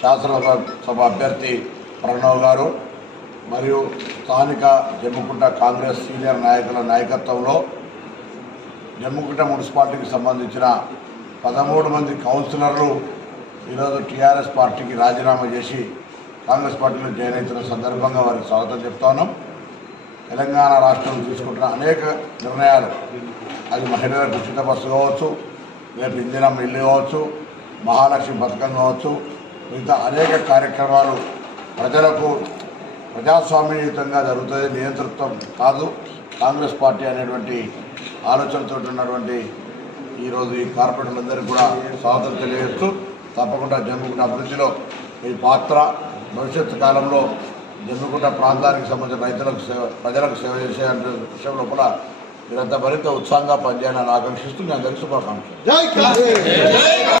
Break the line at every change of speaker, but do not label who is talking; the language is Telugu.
శాసనసభ అభ్యర్థి ప్రణవ్ గారు మరియు స్థానిక జమ్ముకుంట కాంగ్రెస్ సీనియర్ నాయకుల నాయకత్వంలో జమ్ముకుంట మున్సిపాలిటీకి సంబంధించిన పదమూడు మంది కౌన్సిలర్లు ఈరోజు టీఆర్ఎస్ పార్టీకి రాజీనామా చేసి కాంగ్రెస్ పార్టీలో జాయిన్ అవుతున్న సందర్భంగా వారికి స్వాగతం చెప్తా ఉన్నాం తెలంగాణ రాష్ట్రం తీసుకుంటున్న అనేక నిర్ణయాలు అది మహిళలకు ఉచిత బస్సు కావచ్చు రేపు ఇందిరమ్మ ఇల్లు కావచ్చు మహాలక్ష్మి పథకం కావచ్చు ఇంత అనేక కార్యక్రమాలు ప్రజలకు ప్రజాస్వామ్యయుతంగా జరుగుతుంది నియంతృత్వం కాదు కాంగ్రెస్ పార్టీ అనేటువంటి ఆలోచనతో ఉన్నటువంటి ఈరోజు ఈ కార్పొరేటర్లందరికీ కూడా స్వాగతం తెలియజేస్తూ తప్పకుండా జమ్ముకున్న అభివృద్ధిలో ఈ పాత్ర భవిష్యత్తు కాలంలో జమ్మికుంట ప్రాంతానికి సంబంధించిన రైతులకు సేవ ప్రజలకు సేవ చేసే విషయం లోపల మీరంతా మరింత ఉత్సాహంగా పనిచేయాలని ఆకాంక్షిస్తూ నేను
తెలుసుకోవాలి